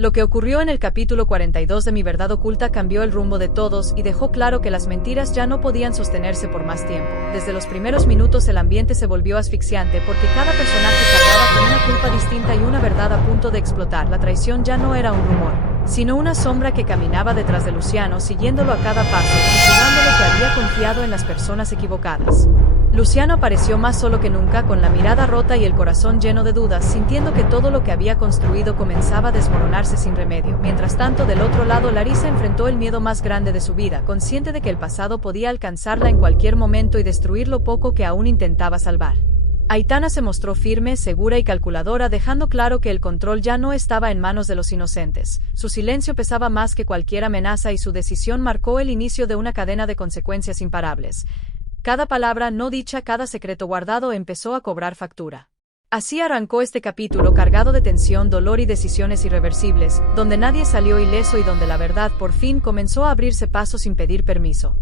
Lo que ocurrió en el capítulo 42 de Mi Verdad Oculta cambió el rumbo de todos y dejó claro que las mentiras ya no podían sostenerse por más tiempo. Desde los primeros minutos el ambiente se volvió asfixiante porque cada personaje cargaba con una culpa distinta y una verdad a punto de explotar. La traición ya no era un rumor, sino una sombra que caminaba detrás de Luciano, siguiéndolo a cada paso y jurándole que había confiado en las personas equivocadas. Luciano apareció más solo que nunca, con la mirada rota y el corazón lleno de dudas, sintiendo que todo lo que había construido comenzaba a desmoronarse sin remedio. Mientras tanto, del otro lado, Larisa enfrentó el miedo más grande de su vida, consciente de que el pasado podía alcanzarla en cualquier momento y destruir lo poco que aún intentaba salvar. Aitana se mostró firme, segura y calculadora, dejando claro que el control ya no estaba en manos de los inocentes. Su silencio pesaba más que cualquier amenaza y su decisión marcó el inicio de una cadena de consecuencias imparables. Cada palabra no dicha, cada secreto guardado empezó a cobrar factura. Así arrancó este capítulo cargado de tensión, dolor y decisiones irreversibles, donde nadie salió ileso y donde la verdad por fin comenzó a abrirse paso sin pedir permiso.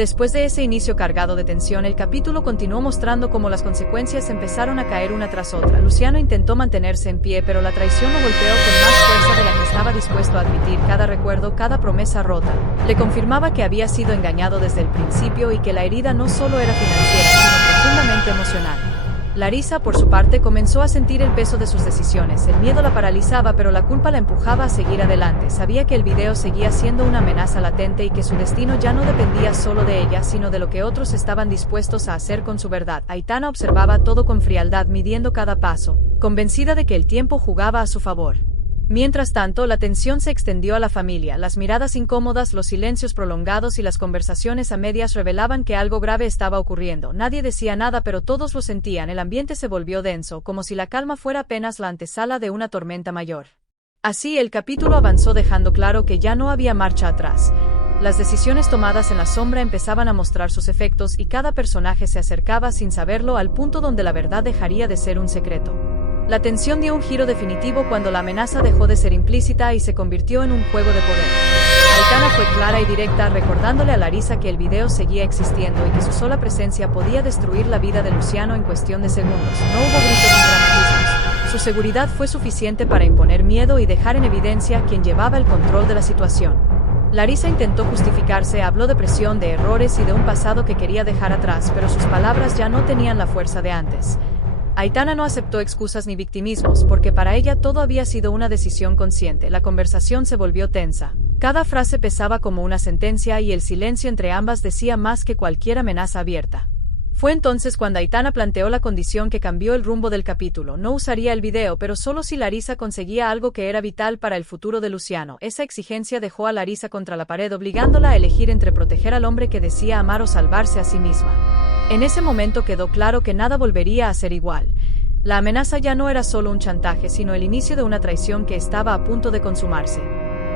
Después de ese inicio cargado de tensión, el capítulo continuó mostrando cómo las consecuencias empezaron a caer una tras otra. Luciano intentó mantenerse en pie, pero la traición lo golpeó con más fuerza de la que estaba dispuesto a admitir. Cada recuerdo, cada promesa rota, le confirmaba que había sido engañado desde el principio y que la herida no solo era financiera, sino profundamente emocional. Larisa, por su parte, comenzó a sentir el peso de sus decisiones. El miedo la paralizaba, pero la culpa la empujaba a seguir adelante. Sabía que el video seguía siendo una amenaza latente y que su destino ya no dependía solo de ella, sino de lo que otros estaban dispuestos a hacer con su verdad. Aitana observaba todo con frialdad, midiendo cada paso, convencida de que el tiempo jugaba a su favor. Mientras tanto, la tensión se extendió a la familia. Las miradas incómodas, los silencios prolongados y las conversaciones a medias revelaban que algo grave estaba ocurriendo. Nadie decía nada, pero todos lo sentían. El ambiente se volvió denso, como si la calma fuera apenas la antesala de una tormenta mayor. Así, el capítulo avanzó dejando claro que ya no había marcha atrás. Las decisiones tomadas en la sombra empezaban a mostrar sus efectos y cada personaje se acercaba sin saberlo al punto donde la verdad dejaría de ser un secreto. La tensión dio un giro definitivo cuando la amenaza dejó de ser implícita y se convirtió en un juego de poder. Aitana fue clara y directa, recordándole a Larisa que el video seguía existiendo y que su sola presencia podía destruir la vida de Luciano en cuestión de segundos. No hubo gritos ni dramatismos. Su seguridad fue suficiente para imponer miedo y dejar en evidencia quién llevaba el control de la situación. Larisa intentó justificarse, habló de presión, de errores y de un pasado que quería dejar atrás, pero sus palabras ya no tenían la fuerza de antes. Aitana no aceptó excusas ni victimismos, porque para ella todo había sido una decisión consciente. La conversación se volvió tensa. Cada frase pesaba como una sentencia y el silencio entre ambas decía más que cualquier amenaza abierta. Fue entonces cuando Aitana planteó la condición que cambió el rumbo del capítulo. No usaría el video, pero solo si Larisa conseguía algo que era vital para el futuro de Luciano. Esa exigencia dejó a Larisa contra la pared, obligándola a elegir entre proteger al hombre que decía amar o salvarse a sí misma. En ese momento quedó claro que nada volvería a ser igual. La amenaza ya no era solo un chantaje, sino el inicio de una traición que estaba a punto de consumarse.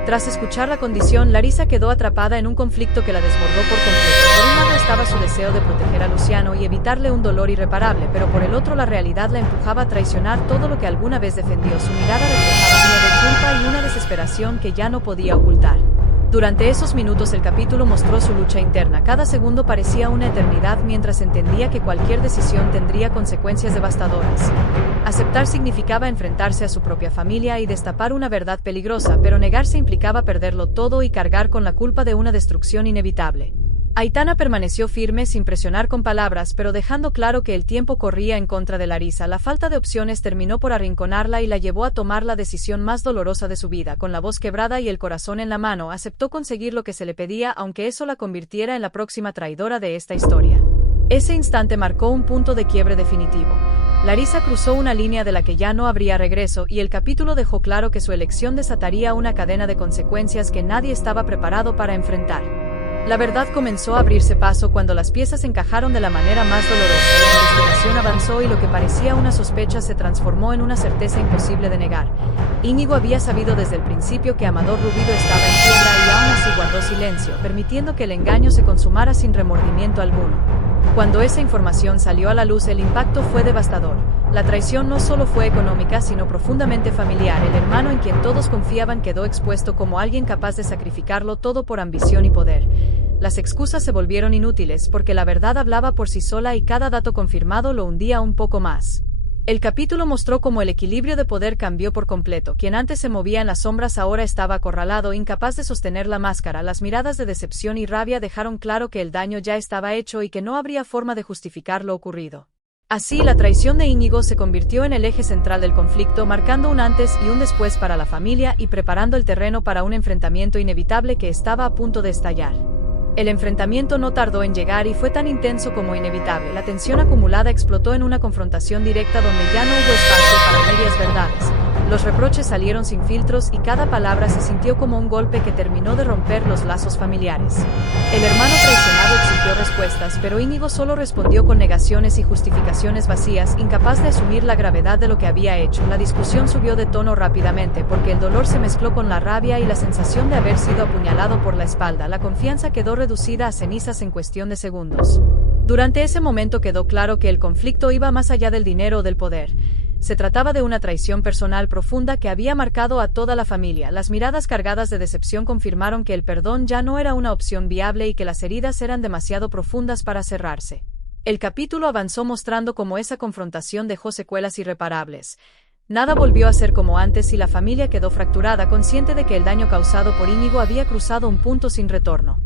Tras escuchar la condición, Larisa quedó atrapada en un conflicto que la desbordó por completo. Por un lado estaba su deseo de proteger a Luciano y evitarle un dolor irreparable, pero por el otro la realidad la empujaba a traicionar todo lo que alguna vez defendió. Su mirada reflejaba miedo, culpa y una desesperación que ya no podía ocultar. Durante esos minutos el capítulo mostró su lucha interna. Cada segundo parecía una eternidad mientras entendía que cualquier decisión tendría consecuencias devastadoras. Aceptar significaba enfrentarse a su propia familia y destapar una verdad peligrosa, pero negarse implicaba perderlo todo y cargar con la culpa de una destrucción inevitable. Aitana permaneció firme sin presionar con palabras, pero dejando claro que el tiempo corría en contra de Larisa. La falta de opciones terminó por arrinconarla y la llevó a tomar la decisión más dolorosa de su vida. Con la voz quebrada y el corazón en la mano, aceptó conseguir lo que se le pedía, aunque eso la convirtiera en la próxima traidora de esta historia. Ese instante marcó un punto de quiebre definitivo. Larisa cruzó una línea de la que ya no habría regreso, y el capítulo dejó claro que su elección desataría una cadena de consecuencias que nadie estaba preparado para enfrentar. La verdad comenzó a abrirse paso cuando las piezas encajaron de la manera más dolorosa. La investigación avanzó y lo que parecía una sospecha se transformó en una certeza imposible de negar. Íñigo había sabido desde el principio que Amador Rubido estaba en quiebra y aún así guardó silencio, permitiendo que el engaño se consumara sin remordimiento alguno. Cuando esa información salió a la luz, el impacto fue devastador. La traición no solo fue económica, sino profundamente familiar. El hermano en quien todos confiaban quedó expuesto como alguien capaz de sacrificarlo todo por ambición y poder. Las excusas se volvieron inútiles porque la verdad hablaba por sí sola y cada dato confirmado lo hundía un poco más. El capítulo mostró cómo el equilibrio de poder cambió por completo. Quien antes se movía en las sombras ahora estaba acorralado, incapaz de sostener la máscara. Las miradas de decepción y rabia dejaron claro que el daño ya estaba hecho y que no habría forma de justificar lo ocurrido. Así, la traición de Íñigo se convirtió en el eje central del conflicto, marcando un antes y un después para la familia y preparando el terreno para un enfrentamiento inevitable que estaba a punto de estallar. El enfrentamiento no tardó en llegar y fue tan intenso como inevitable. La tensión acumulada explotó en una confrontación directa donde ya no hubo espacio para medias verdades. Los reproches salieron sin filtros y cada palabra se sintió como un golpe que terminó de romper los lazos familiares. El hermano traicionado exigió respuestas, pero Íñigo solo respondió con negaciones y justificaciones vacías, incapaz de asumir la gravedad de lo que había hecho. La discusión subió de tono rápidamente porque el dolor se mezcló con la rabia y la sensación de haber sido apuñalado por la espalda. La confianza quedó reducida a cenizas en cuestión de segundos. Durante ese momento quedó claro que el conflicto iba más allá del dinero o del poder. Se trataba de una traición personal profunda que había marcado a toda la familia. Las miradas cargadas de decepción confirmaron que el perdón ya no era una opción viable y que las heridas eran demasiado profundas para cerrarse. El capítulo avanzó mostrando cómo esa confrontación dejó secuelas irreparables. Nada volvió a ser como antes y la familia quedó fracturada, consciente de que el daño causado por Íñigo había cruzado un punto sin retorno.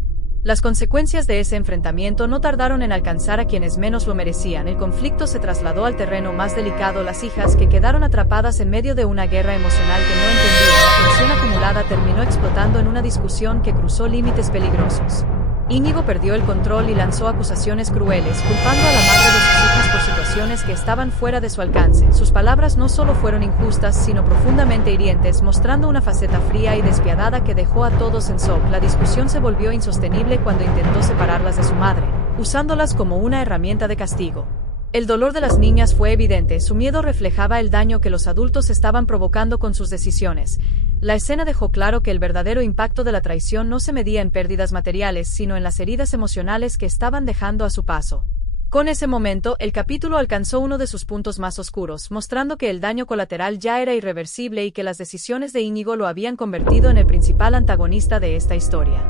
Las consecuencias de ese enfrentamiento no tardaron en alcanzar a quienes menos lo merecían. El conflicto se trasladó al terreno más delicado. Las hijas, que quedaron atrapadas en medio de una guerra emocional que no entendían, la tensión acumulada terminó explotando en una discusión que cruzó límites peligrosos. Íñigo perdió el control y lanzó acusaciones crueles, culpando a la madre de sus hijas por situaciones que estaban fuera de su alcance. Sus palabras no solo fueron injustas, sino profundamente hirientes, mostrando una faceta fría y despiadada que dejó a todos en shock. La discusión se volvió insostenible cuando intentó separarlas de su madre, usándolas como una herramienta de castigo. El dolor de las niñas fue evidente, su miedo reflejaba el daño que los adultos estaban provocando con sus decisiones. La escena dejó claro que el verdadero impacto de la traición no se medía en pérdidas materiales, sino en las heridas emocionales que estaban dejando a su paso. Con ese momento, el capítulo alcanzó uno de sus puntos más oscuros, mostrando que el daño colateral ya era irreversible y que las decisiones de Íñigo lo habían convertido en el principal antagonista de esta historia.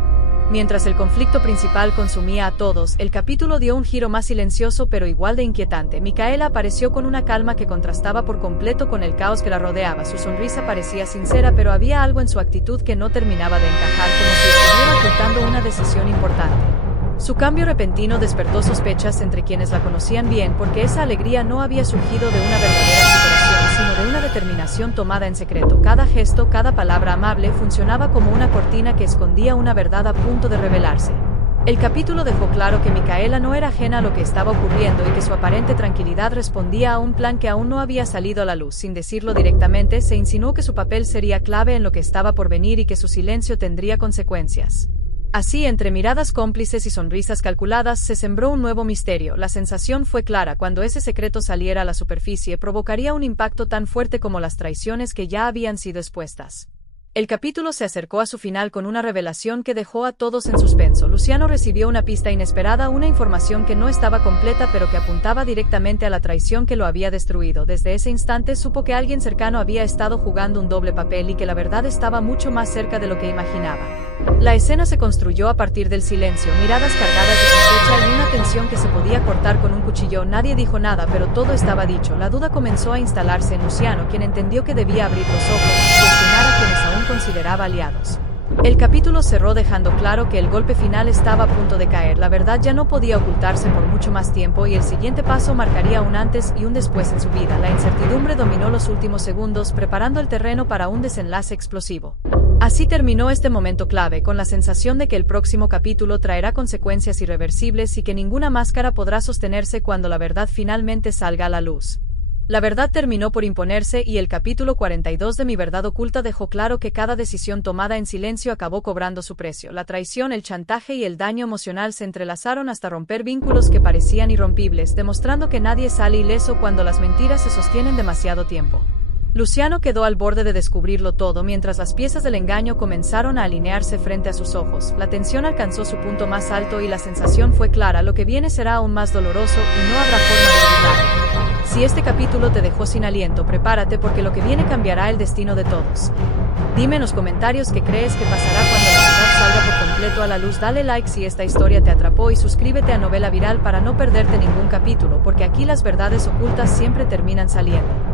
Mientras el conflicto principal consumía a todos, el capítulo dio un giro más silencioso pero igual de inquietante. Micaela apareció con una calma que contrastaba por completo con el caos que la rodeaba. Su sonrisa parecía sincera, pero había algo en su actitud que no terminaba de encajar, como si estuviera ocultando una decisión importante. Su cambio repentino despertó sospechas entre quienes la conocían bien, porque esa alegría no había surgido de una verdadera superación, sino de una determinación tomada en secreto. Cada gesto, cada palabra amable funcionaba como una cortina que escondía una verdad a punto de revelarse. El capítulo dejó claro que Micaela no era ajena a lo que estaba ocurriendo y que su aparente tranquilidad respondía a un plan que aún no había salido a la luz. Sin decirlo directamente, se insinuó que su papel sería clave en lo que estaba por venir y que su silencio tendría consecuencias. Así, entre miradas cómplices y sonrisas calculadas, se sembró un nuevo misterio. La sensación fue clara: cuando ese secreto saliera a la superficie, provocaría un impacto tan fuerte como las traiciones que ya habían sido expuestas. El capítulo se acercó a su final con una revelación que dejó a todos en suspenso. Luciano recibió una pista inesperada, una información que no estaba completa pero que apuntaba directamente a la traición que lo había destruido. Desde ese instante supo que alguien cercano había estado jugando un doble papel y que la verdad estaba mucho más cerca de lo que imaginaba. La escena se construyó a partir del silencio, miradas cargadas de sospecha y una tensión que se podía cortar con un cuchillo. Nadie dijo nada, pero todo estaba dicho. La duda comenzó a instalarse en Luciano, quien entendió que debía abrir los ojos y cuestionar a quienes aún consideraba aliados. El capítulo cerró dejando claro que el golpe final estaba a punto de caer. La verdad ya no podía ocultarse por mucho más tiempo y el siguiente paso marcaría un antes y un después en su vida. La incertidumbre dominó los últimos segundos, preparando el terreno para un desenlace explosivo. Así terminó este momento clave, con la sensación de que el próximo capítulo traerá consecuencias irreversibles y que ninguna máscara podrá sostenerse cuando la verdad finalmente salga a la luz. La verdad terminó por imponerse y el capítulo 42 de Mi Verdad Oculta dejó claro que cada decisión tomada en silencio acabó cobrando su precio. La traición, el chantaje y el daño emocional se entrelazaron hasta romper vínculos que parecían irrompibles, demostrando que nadie sale ileso cuando las mentiras se sostienen demasiado tiempo. Luciano quedó al borde de descubrirlo todo mientras las piezas del engaño comenzaron a alinearse frente a sus ojos. La tensión alcanzó su punto más alto y la sensación fue clara: lo que viene será aún más doloroso y no habrá forma de evitarlo. Si este capítulo te dejó sin aliento, prepárate, porque lo que viene cambiará el destino de todos. Dime en los comentarios qué crees que pasará cuando la verdad salga por completo a la luz, dale like si esta historia te atrapó y suscríbete a Novela Viral para no perderte ningún capítulo, porque aquí las verdades ocultas siempre terminan saliendo.